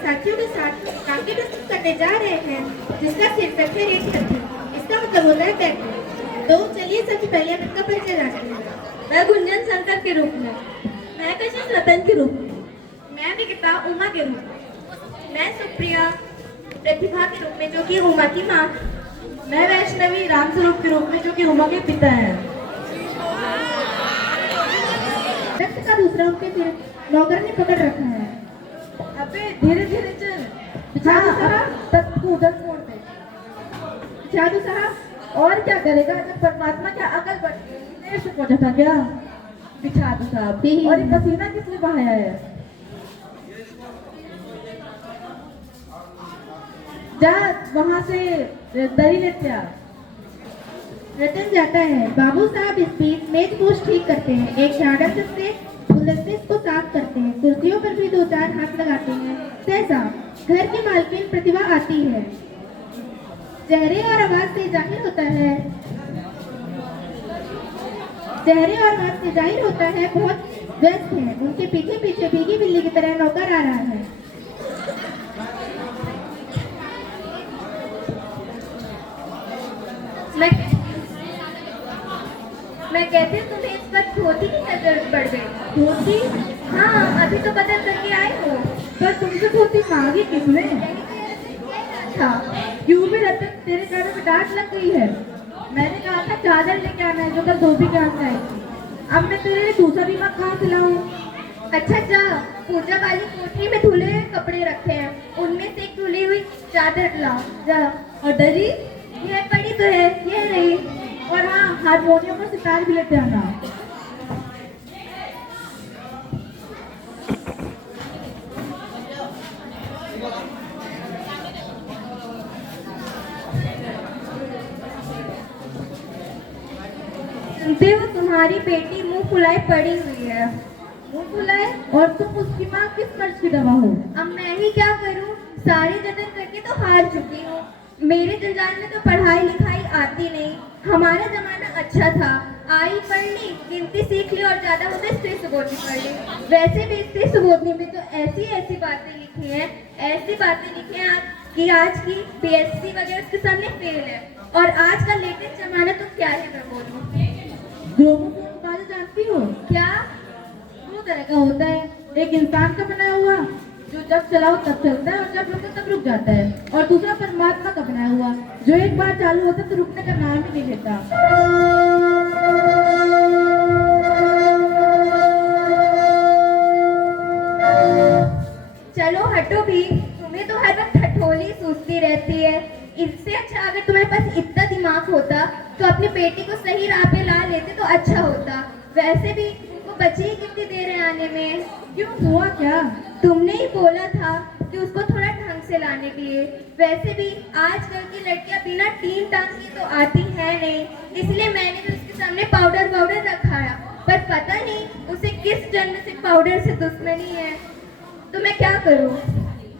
साथियों के साथ काफी डिस्कस करने जा रहे हैं जिसका शीर्षक है रेट कथी। इसका मतलब होता है टैग। तो चलिए सबसे पहले हम इनका परिचय जानते हैं। मैं गुंजन शंकर के रूप में, मैं कशिश रतन के रूप में, मैं निकिता उमा के रूप में, मैं सुप्रिया प्रतिभा के रूप में जो कि उमा की माँ, मैं वैष्णवी रामस्वरूप के रूप में जो कि उमा के पिता हैं। का दूसरा उनके फिर नौकर ने पकड़ रखा है। अबे धीरे धीरे चल, बिछा दो साहब, तब को उधर मोड़ दे। बिछा दो साहब। और क्या करेगा जब परमात्मा क्या अकल बढ़ती है, पहुंचा था क्या? बिछा दो साहब। और ये पसीना किसने बहाया है? जा वहां से दरी लेते आ। रतन जाता है। बाबू साहब इस बीच मेज पोस्ट ठीक करते हैं। एक झाड़ू से गुलदस्ते को साफ करते हैं। कुर्सियों पर भी दो चार हाथ लगाते हैं। सहसा घर की मालकिन प्रतिभा आती है। चेहरे और आवाज से जाहिर होता है बहुत व्यस्त है। उनके पीछे पीछे भीगी बिल्ली की तरह नौकर आ रहा है। मैं कहती हूँ तुम्हें इस वक्त धोती की जरूरत पड़ गई। धोती? हाँ, अभी तो बदल करके आई हो। पर तुमसे धोती मांगी किसने? था क्यों भी रतन, तेरे कानों में डांट लग गई है। मैंने कहा था चादर लेके आना है जो कल धोबी के यहाँ आएगी। अब मैं तेरे लिए दूसरा दिमाग कहाँ से लाऊं? अच्छा जा, पूजा वाली कोठरी में धुले हुए कपड़े रखे हैं, उनमें से एक धुली हुई चादर ला जा। और दरी यह पड़ी तो है, ये रही। और हाँ, हारमोनियम और सितार भी लेते आना। सुनते हो तुम्हारी बेटी मुंह फुलाए पड़ी हुई है। मुंह फुलाए? और तुम उसकी माँ किस मर्ज की दवा हो? अब मैं ही क्या करूं, सारे जतन करके तो हार चुकी हूँ। मेरे जंजाल में तो पढ़ाई लिखाई आती नहीं। हमारा जमाना अच्छा था, आई पढ़ ली, गिनती सीख ली और ज्यादा होता स्त्री सुबोधनी पढ़ ली। वैसे भी स्त्री सुबोधनी में तो ऐसी ऐसी बातें लिखी हैं कि आज की बीएससी वगैरह उसके सामने फेल है। और आज का लेटेस्ट जमाना तो क्या है मैं बोलूं। ग्रोमोफोन बात जानती हो क्या? दो तरह का होता है, एक इंसान का बनाया हुआ जो जब चलाओ तब चलता है और जब रुको तब रुक जाता है, और दूसरा परमात्मा का बनाया हुआ जो एक बार चालू होता तो रुकने का नाम ही नहीं लेता। चलो हटो भी, तुम्हें तो हर वक्त ठठोली सूझती रहती है। इससे अच्छा अगर तुम्हारे पास इतना दिमाग होता तो अपनी बेटी को सही राह पे ला लेते तो अच्छा होता। वैसे भी वो बच्चे ही कितनी देर है आने में। क्यों, हुआ क्या? तुमने ही बोला था कि उसको थोड़ा ढंग से लाने के लिए। वैसे भी आजकल की लड़कियां बिना 3 टांग की तो आती है नहीं, इसलिए मैंने भी उसके सामने पाउडर रखाया। पर पता नहीं उसे किस जन्म से पाउडर से दुश्मनी है। तो मैं क्या करूं?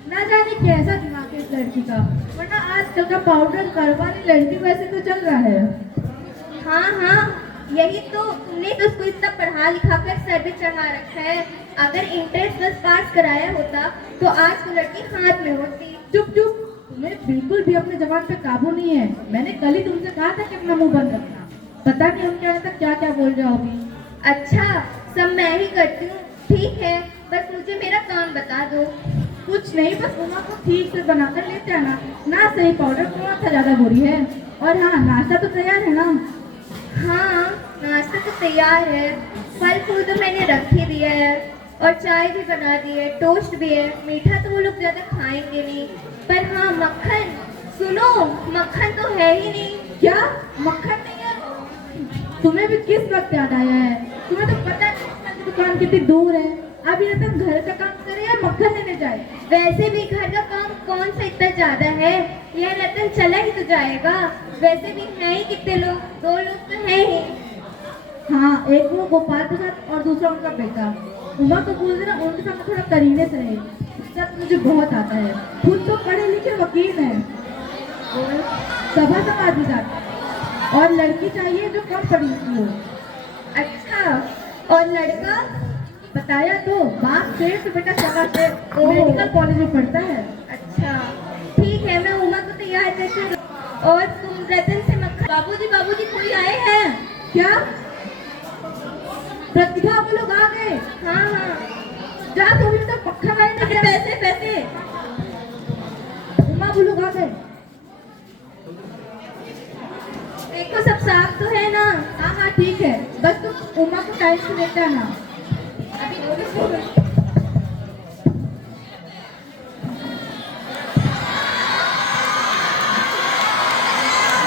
ना जाने कैसा दिमाग है इस लड़की का, वरना आजकल का पाउडर करवाने लड़की वैसे तो चल रहा है। हाँ, यही तो, तुमने तो उसको इतना पढ़ा लिखा कर सर पे चढ़ा रखा है। अगर इंटर प्लस पास कराया होता तो आज तो लड़की हाथ में होती। चुप, तुम्हें बिल्कुल भी अपने जबान पे काबू नहीं है। मैंने कल ही तुमसे कहा था कि अपना मुंह बंद रखना। पता नहीं हम क्या तक क्या बोल जाओगी। अच्छा, सब मैं ही करती हूँ। ठीक है, बस मुझे मेरा काम बता दो। कुछ नहीं, बस उमा को ठीक से बनाकर लेते आना। ना सही पाउडर कौन सा ज्यादा बुरी है। और हाँ, नाश्ता तो तैयार है ना? हाँ, नाश्ता तो तैयार है। फल फूल तो मैंने रख ही दिया है और चाय भी बना दी है, टोस्ट भी है। मीठा तो वो लोग ज्यादा खाएंगे नहीं। पर हाँ, मक्खन, सुनो, मक्खन तो है ही नहीं। क्या मक्खन नहीं है? तुम्हें भी किस वक्त याद आया है? तुम्हें तो पता नहीं दुकान कितनी दूर है। अभी रतन घर का काम करे या मक्खन लेने जाए? वैसे भी घर का काम कौन सा इतना ज्यादा है, यह रतन चला ही तो जाएगा। वैसे भी है ही कितने लोग, 2 लोग तो है ही। हाँ, एक वो गोपाल के साथ और दूसरा उनका बेटा। उमा को बोल देना उनके साथ थोड़ा करीने से रहे। सब मुझे बहुत आता है, खुद तो पढ़े लिखे वकील है और सभा समाज भी जाता है। और लड़की चाहिए जो कम पढ़ी लिखी हो। अच्छा, और लड़का? बताया तो, बाप शेर से बेटा सगा से ओह। मेडिकल कॉलेज में पढ़ता है। अच्छा ठीक है, मैं उमा को तैयार करती हूँ और तुम रतन से मक्खन। बाबूजी कोई आए हैं क्या प्रतिभा, वो लोग आ गए? हाँ हाँ। जा तुम इनका पक्का लाए ना। अरे पैसे पैसे। उमा, वो लोग आ गए। देखो सब साफ तो है ना। हाँ हाँ ठीक है, बस तुम उमा को टाइम से लेकर आना। अभी नोटिस हो गई।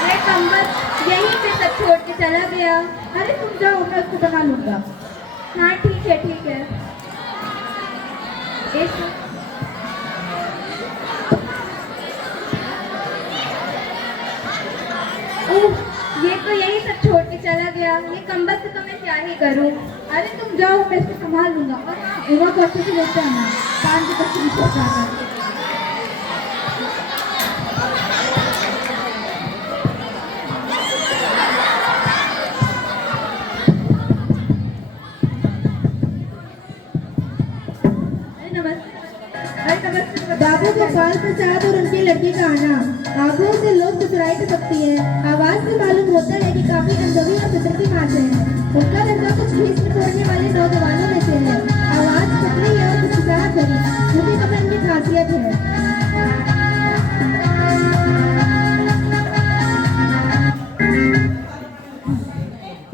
ये कंबल यहीं पे सब छोड़ के चला गया। अरे तुम जाओ, मैं उसको बना लूंगा। हाँ ठीक है ठीक है। ओह, ये तो यही सब छोड़ के चला गया। ये कंबल से तो मैं क्या ही करूं। अरे तुम जाओ, मैं इसको संभाल लूंगा। और हाँ, उमा को अच्छे से लेते आना, कान के तक से पहुंचाना। बाबू गोपाल प्रसाद और उनकी लड़की का आना आंखों से लोग चतुराई कर सकती है। आवाज से मालूम होता है कि काफी अनुभवी और फितरती मार्च है। उनका लड़का कुछ खींच छोड़ने वाले नौजवानों में से है। आवाज पतली है और मुस्कुराहट भरी, मुझे कमर की खासियत है।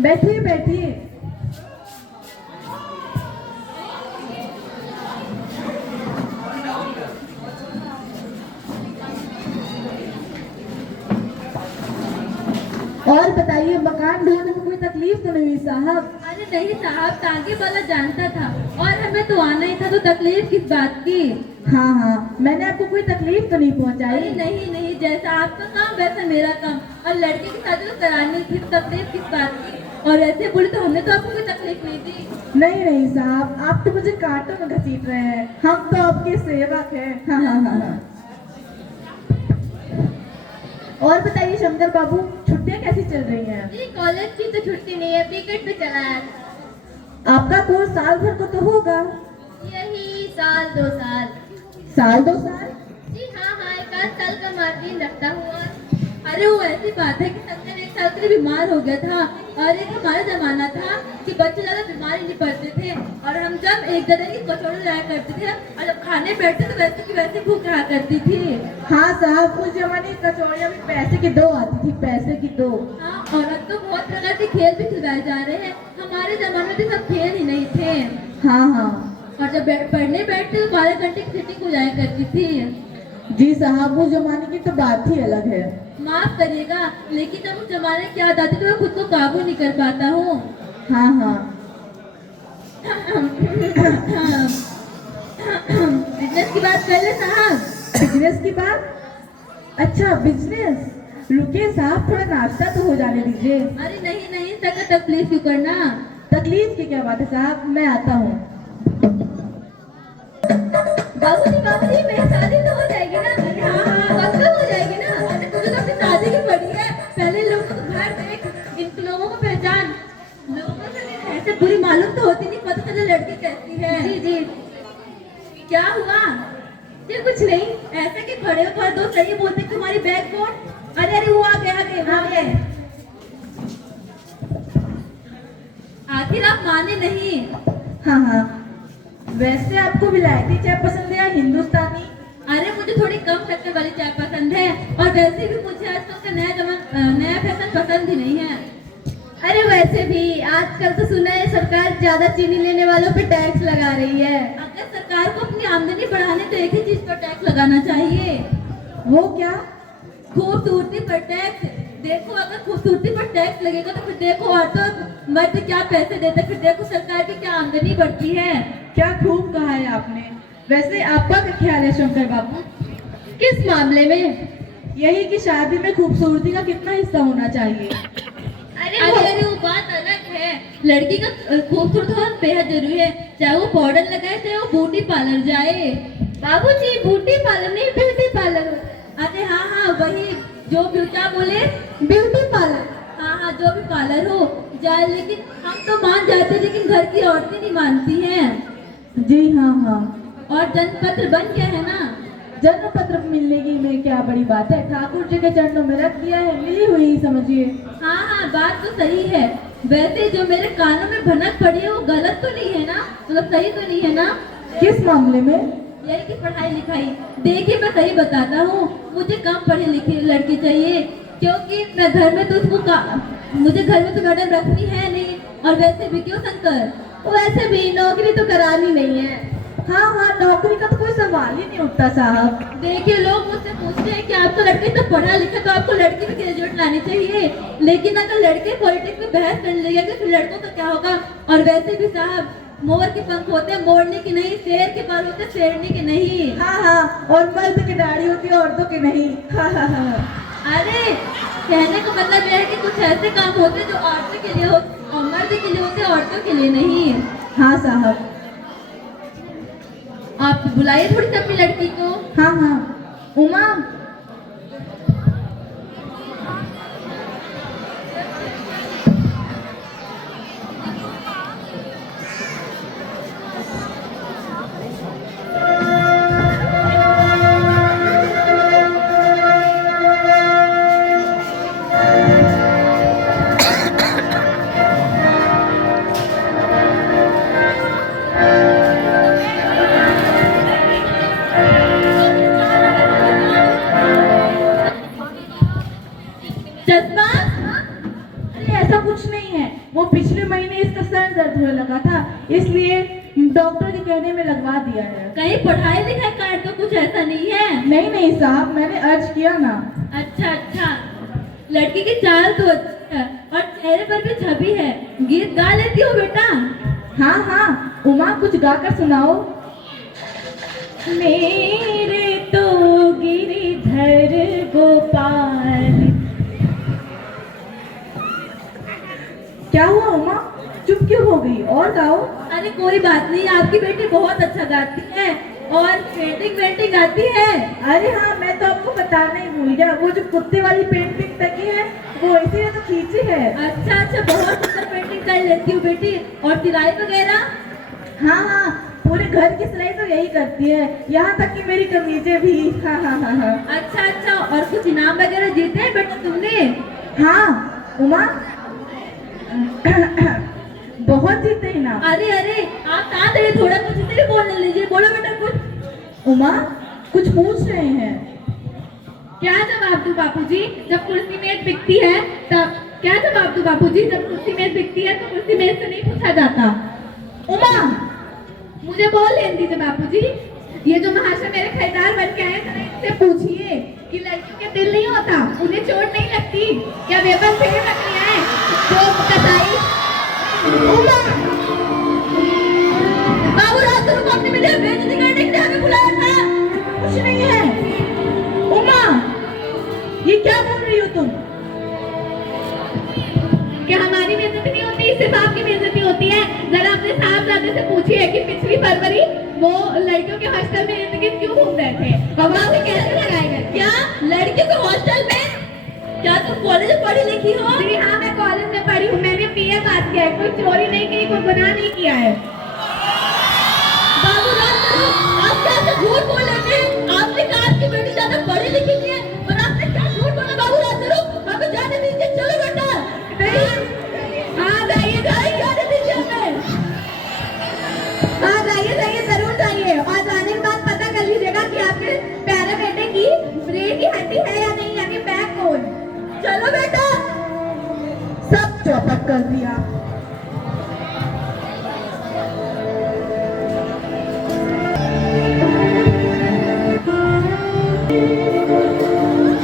बैठिए बैठिए। और बताइए, मकान ढूंढने में कोई तकलीफ तो नहीं हुई साहब? अरे नहीं साहब, तांगे वाला जानता था और हमें तो आना ही था, तो तकलीफ किस बात की। हाँ हाँ, मैंने आपको कोई तकलीफ तो नहीं अरे पहुंचाई? नहीं, जैसा आपका काम वैसा मेरा काम। और लड़के की शादी तो करानी थी, तो तकलीफ किस बात की। और ऐसे बोले तो हमने तो आपको कोई तकलीफ नहीं दी। नहीं नहीं साहब, आप तो मुझे कांटों में घसीट रहे हैं। हम तो आपके सेवक हैं। हाँ हाँ हाँ हाँ। और बताइए शंकर बाबू, छुट्टियां कैसी चल रही हैं? जी कॉलेज की तो छुट्टी नहीं है, टिकट पे चला है। आपका कोर्स साल भर को तो होगा? यही साल 2 साल। साल 2 साल? जी हाँ हाँ, 1 साल का मार्जिन रखता हूँ। और अरे वो ऐसी बात है कि शंकर 1 साल के लिए बीमार हो गया था। और एक हमारा जमाना था कि बच्चे ज्यादा बीमार ही नहीं पड़ते थे। और हम जब एक जगह की कचौड़ी लाया करते थे और जब खाने बैठते तो वैसे की वैसे भूख रहा करती थी। हाँ साहब, उस जमाने की कचौड़ियाँ भी पैसे की 2 आती थी, पैसे की 2। हाँ, और अब तो बहुत प्रकार के खेल भी खिलवाए जा रहे हैं। हमारे जमाने में तो सब खेल ही नहीं थे। हाँ हाँ। और जब पढ़ने बैठते तो 12 घंटे की सीटिंग हो जाया करती थी। जी साहब, उस जमाने की तो बात ही अलग है। माफ करिएगा, लेकिन जब उस जमाने की याद आती तो मैं खुद को काबू नहीं कर पाता हूँ। हाँ हाँ। बिजनेस की बात कर ले साहब। बिजनेस की बात? अच्छा बिजनेस, रुकिए साहब, थोड़ा नाश्ता तो हो जाने दीजिए। अरे नहीं, सका तकलीफ क्यों करना। तकलीफ की क्या बात है साहब, मैं आता हूँ। बाबूजी मेरी शादी तो हो जाएगी ना? हाँ, पक्का हो जाएगी ना? अरे तुझे तो अपनी शादी की पड़ी है। पहले लोगों को घर देख, इन लोगों को पहचान। लोगों से ऐसे बुरी मालूम तो होती नहीं, पता चले लड़की कैसी है। जी क्या हुआ? जी कुछ नहीं। ऐसे कि खड़े होकर दो सही बोलते कि तुम्हारी बैग कौन। अरे वो आ गए। आखिर आप माने नहीं। हाँ हाँ, वैसे आपको विलायती चाय पसंद है या हिंदुस्तानी? अरे मुझे थोड़ी कम शक्कर वाली चाय पसंद है। और वैसे भी मुझे आजकल का नया फैशन पसंद ही नहीं है। अरे वैसे भी आजकल तो सुना है सरकार ज्यादा चीनी लेने वालों पे टैक्स लगा रही है। अगर सरकार को अपनी आमदनी बढ़ाने तो एक ही चीज पर टैक्स लगाना चाहिए। वो क्या? खूबसूरती पर टैक्स। देखो, अगर खूबसूरती पर टैक्स लगेगा तो फिर देखो औरतों मर्द क्या पैसे देते, फिर देखो सरकार की क्या आमदनी बढ़ती है। क्या खूब कहा है आपने। वैसे आपका क्या ख्याल है शंकर बाबू? किस मामले में? यही कि शादी में खूबसूरती का कितना हिस्सा होना चाहिए? अरे वो बात अलग है। लड़की का खूबसूरत होना बेहद जरूरी है, चाहे वो पाउडर लगाए चाहे वो ब्यूटी पार्लर जाए। बाबूजी ब्यूटी पार्लर नहीं, ब्यूटी पार्लर। अरे हाँ, वही जो ब्यूटा बोले। Beauty parlour. हाँ, हाँ जो भी पार्लर हो जाए, लेकिन हम तो मान जाते हैं, लेकिन घर की औरतें नहीं मानती हैं। जी हाँ हाँ, और जन्मपत्र बन गया है ना? जन्म पत्र मिलने की में क्या बड़ी बात है, ठाकुर जी के चरणों में रख दिया है, मिली हुई समझिए। हाँ हाँ बात तो सही है। वैसे जो मेरे कानों में भनक पड़ी है वो गलत तो नहीं है ना, मतलब सही तो नहीं है ना? किस मामले में? यही की पढ़ाई लिखाई। देखिए मैं सही बताता हूँ, मुझे कम पढ़ी लिखी लड़की चाहिए, क्योंकि मैं घर में तो मुझे घर में तो मैडम रखनी है नहीं। और वैसे भी क्यों शंकर, वैसे भी नौकरी तो करानी नहीं है। हाँ हाँ, नौकरी का तो कोई सवाल ही नहीं उठता साहब। देखिए लोग मुझसे पूछते हैं कि आपको लड़के तो पढ़ा लिखा, तो आपको लड़की भी ग्रेजुएट लानी चाहिए, लेकिन अगर लड़के पॉलिटिक्स में बहस करने लगेगा तो लड़कों का क्या होगा? और वैसे भी साहब, मोर के पंख होते हैं मोड़ने की नहीं, शेर के बाल होते हैं शेरने की नहीं। हाँ हाँ, और मर्द की दाढ़ी होती है औरतों की नहीं। हाँ हाँ हाँ। अरे कहने का मतलब यह है कि कुछ ऐसे काम होते हैं जो औरतों के लिए हो और मर्द के लिए होते हैं, औरतों के लिए नहीं। हाँ साहब। आप बुलाइए थोड़ी सी अपनी लड़की को। हाँ हाँ, उमा। चश्मा? अरे ऐसा कुछ नहीं है, वो पिछले महीने इसका सर दर्द होने लगा था, इसलिए डॉक्टर के कहने में लगवा दिया है। कहीं पढ़ाई लिखाई कार्ड तो कुछ ऐसा नहीं है? नहीं नहीं साहब, मैंने अर्ज किया ना। अच्छा अच्छा, लड़की की चाल तो अच्छी है और चेहरे पर भी छवि है। गीत गा लेती हो बेटा? हाँ हाँ, उमा कुछ गाकर सुनाओ। मेरे तो गिरिधर गोपाल। क्या हुआ उमा, चुप क्यों हो गई? और गाओ। अरे कोई बात नहीं, आपकी बेटी बहुत अच्छा गाती है और पेंटिंग वेंटिंग आती है। अरे हाँ, मैं तो आपको बताना ही भूल गया, वो जो कुत्ते वाली पेंटिंग तकी है वो इसीलिए तो खींची है। अच्छा अच्छा, बहुत सुंदर पेंटिंग कर लेती हूँ बेटी। और सिलाई वगैरह? हाँ हाँ, पूरे घर की सिलाई तो यही करती है, यहाँ तक कि मेरी कमीजें भी। हाँ हाँ हाँ हाँ। अच्छा अच्छा, और कुछ इनाम वगैरह जीते हैं बेटा तुमने? हाँ उमा, बहुत जीते ही ना। अरे अरे आप कहाँ थे, थोड़ा कुछ इसे भी बोलने लीजिए, बोलो बेटा कुछ। उमा कुछ पूछ रहे हैं। क्या जवाब दूं बापूजी? जब कुर्सी मेज बिकती है तब क्या जवाब दूं बापूजी? जब कुर्सी मेज बिकती है तो कुर्सी मेज से नहीं पूछा जाता। उमा, मुझे बोल लेने दीजिए बापूजी। ये जो महाशय मेरे खरीदार बन के आए थे, इनसे पूछिए कि लड़कियों के दिल नहीं होता, उन्हें चोट नहीं लगती क्या? वे बस फेर रखनी है जो कसाई। उमा, बाबू रात को अपने मेरे बेइज्जती करने के लिए हमें बुलाया था। कुछ नहीं है। उमा, ये क्या बोल रही हो तुम? क्या हमारी बेइज्जती नहीं होती, सिर्फ आपकी बेइज्जती होती है? जरा अपने साहबजादे से पूछिए कि पिछली फरवरी वो लड़कियों के हॉस्टल में इर्द गिर्द क्यों घूम रहे थे, वहां से कैसे लगाए गए? क्या लड़कियों के हॉस्टल में? क्या तुम कॉलेज में पढ़ी लिखी हो? जी हाँ, मैं कॉलेज में पढ़ी हूँ, मैंने बीए पास किया है, कोई चोरी नहीं की, कोई गुनाह नहीं किया है। बाबू रात आप क्या ऐसे झूठ बोल रहे थे? आपने कहा आपकी बेटी ज्यादा पढ़ी लिखी नहीं है, और आपने क्या झूठ बोला? बाबू रात हमें जाने दीजिए, चलो बेटा। हाँ जाइए जाइए, जाने दीजिए हमें। हाँ जाइए जाइए, जरूर जाइए, और जाने के बाद पता कर लीजिएगा कि आपके प्यारे बेटे की ब्रेन की हड्डी है या नहीं, यानी बैकबोन। चलो बेटा। सब चौपट कर दिया।